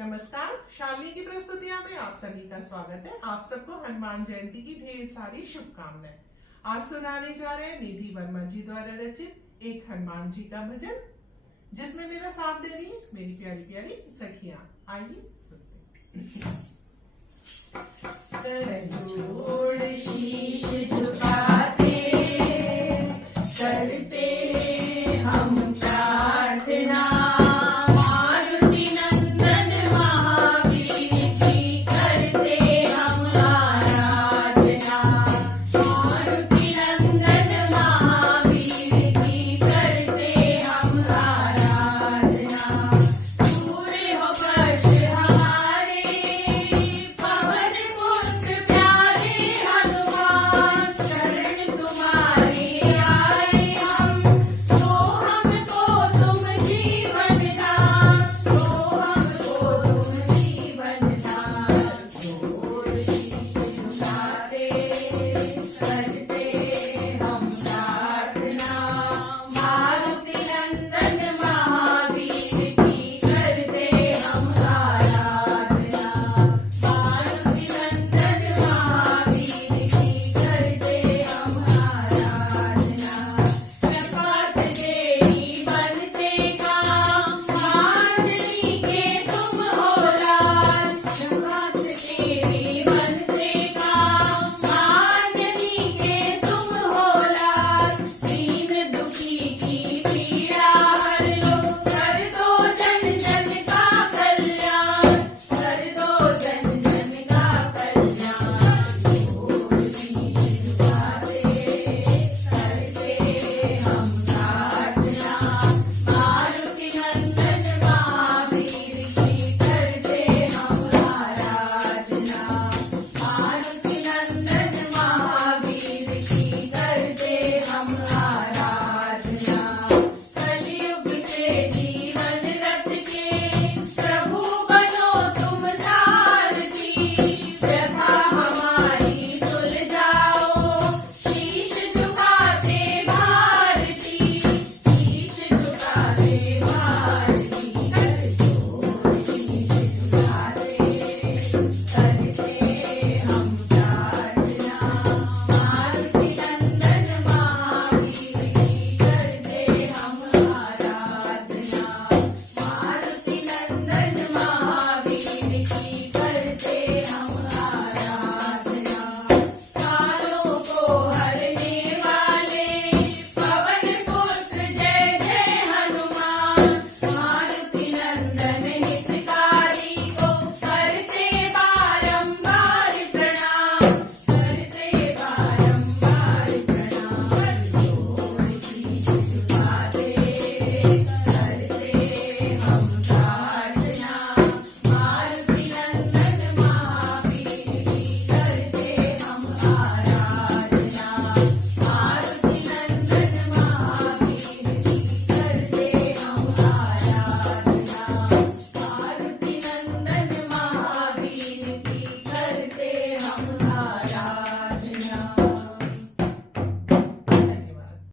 नमस्कार, शालिनी की प्रस्तुतियां में आप सभी का स्वागत है। आप सबको हनुमान जयंती की ढेर सारी शुभकामनाएं। आज सुनाने जा रहे हैं निधि वर्मा जी द्वारा रचित एक हनुमान जी का भजन, जिसमें मेरा साथ दे रही है मेरी प्यारी प्यारी सखियां। आइए सुनते हैं। कर जोड़ शीश झुका